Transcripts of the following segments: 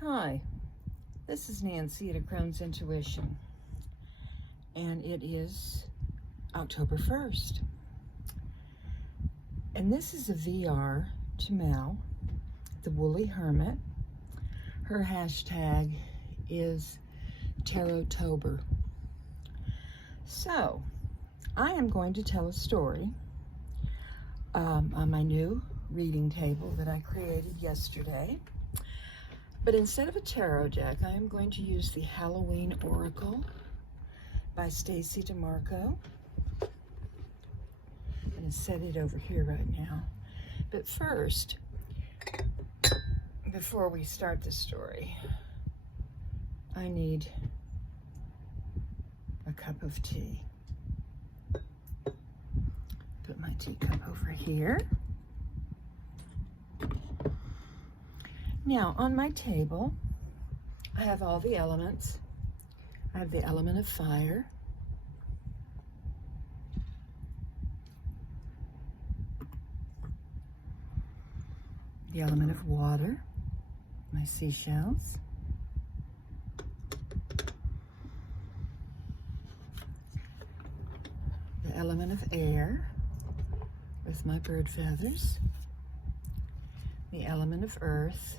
Hi, this is Nancy at Crohn's Intuition, and it is October 1st. And this is a VR to Mel, the Wooly Hermit. Her hashtag is Tober. So, I am going to tell a story on my new reading table that I created yesterday. But instead of a tarot deck, I am going to use the Halloween Oracle by Stacy DeMarco. I'm going to set it over here right now. But first, before we start the story, I need a cup of tea. Put my teacup over here. Now, on my table, I have all the elements. I have the element of fire, the element of water, my seashells, the element of air with my bird feathers, the element of earth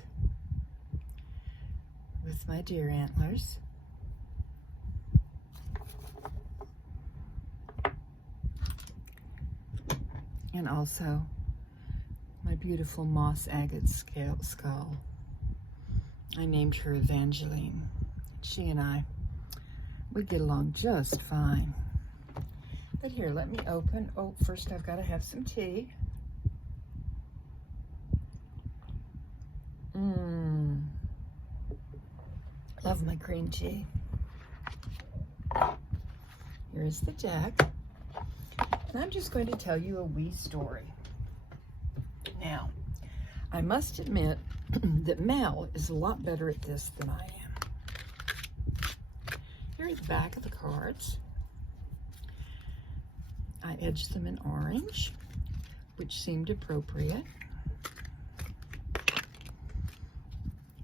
with my deer antlers, and also my beautiful moss agate skull. I named her Evangeline. She and I, we get along just fine. But here, let me open. Oh, first I've got to have some tea. Love my green tea. Here's the deck. And I'm just going to tell you a wee story. Now, I must admit that Mel is a lot better at this than I am. Here are the back of the cards. I edged them in orange, which seemed appropriate.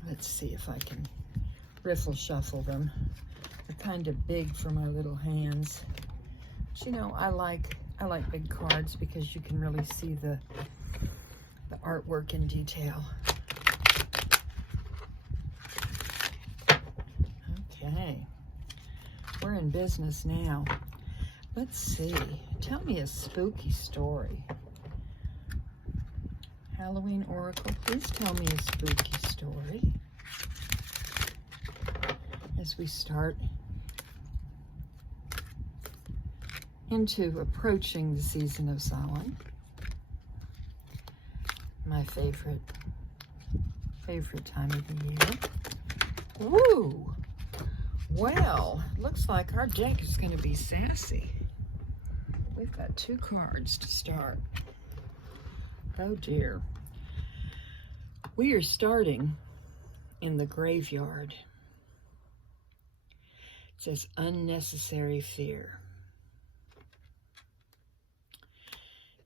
Let's see if I can riffle shuffle them. They're kind of big for my little hands. But you know, I like big cards because you can really see the artwork in detail. Okay, we're in business now. Let's see. Tell me a spooky story. Halloween Oracle, please tell me a spooky story as we start into approaching the season of Samhain. My favorite time of the year. Woo! Well, looks like our deck is going to be sassy. We've got 2 cards to start. Oh dear. We are starting in the graveyard. It says unnecessary fear.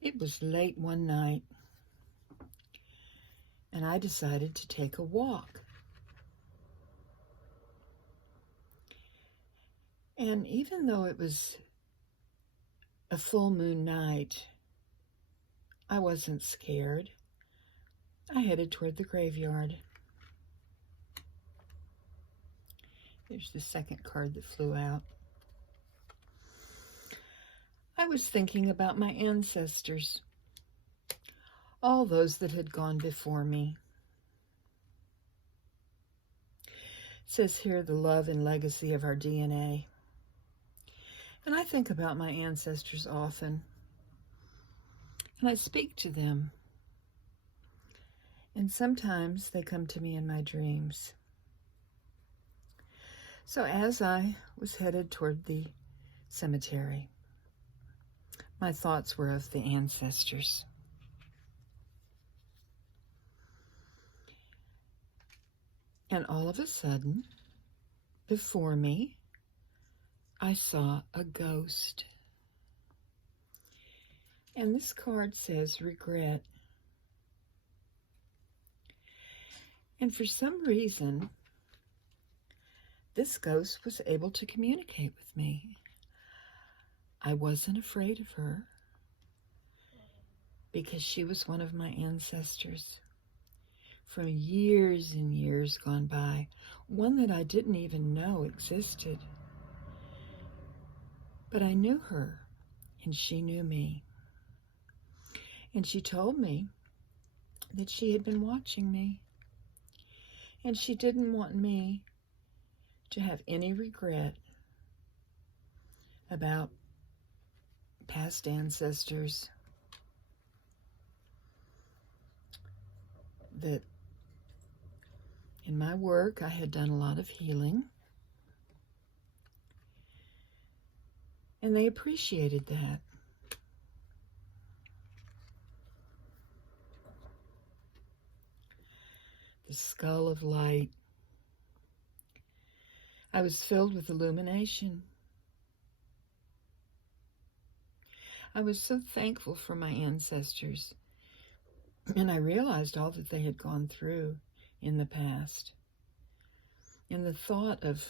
It was late one night, and I decided to take a walk. And even though it was a full moon night, I wasn't scared. I headed toward the graveyard. Here's the second card that flew out. I was thinking about my ancestors, all those that had gone before me. It says here the love and legacy of our DNA. And I think about my ancestors often. And I speak to them. And sometimes they come to me in my dreams. So as I was headed toward the cemetery, my thoughts were of the ancestors. And all of a sudden, before me, I saw a ghost. And this card says regret. And for some reason, this ghost was able to communicate with me. I wasn't afraid of her because she was one of my ancestors from years and years gone by, one that I didn't even know existed. But I knew her, and she knew me. And she told me that she had been watching me, and she didn't want me to have any regret about past ancestors, that in my work I had done a lot of healing, and they appreciated that. The skull of light. I was filled with illumination. I was so thankful for my ancestors, and I realized all that they had gone through in the past. And the thought of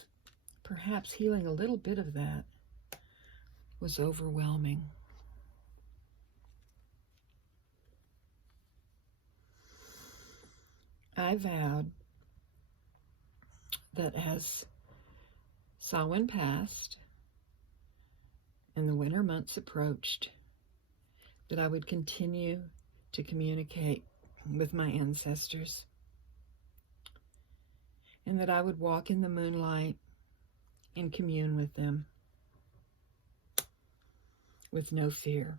perhaps healing a little bit of that was overwhelming. I vowed that as Samhain passed and the winter months approached, that I would continue to communicate with my ancestors, and that I would walk in the moonlight and commune with them with no fear.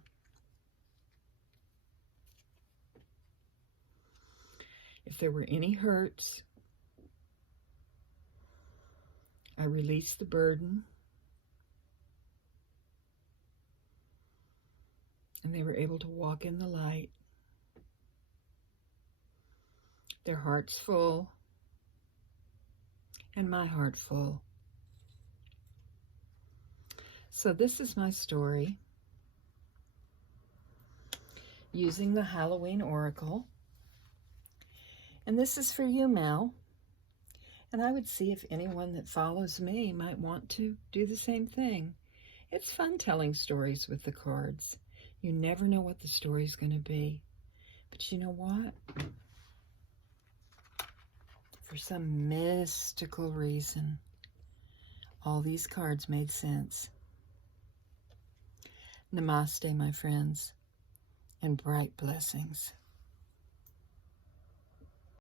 If there were any hurts, I released the burden, and they were able to walk in the light, their hearts full, and my heart full. So this is my story, using the Halloween Oracle. And this is for you, Mel. And I would see if anyone that follows me might want to do the same thing. It's fun telling stories with the cards. You never know what the story's going to be. But you know what? For some mystical reason, all these cards made sense. Namaste, my friends, and bright blessings.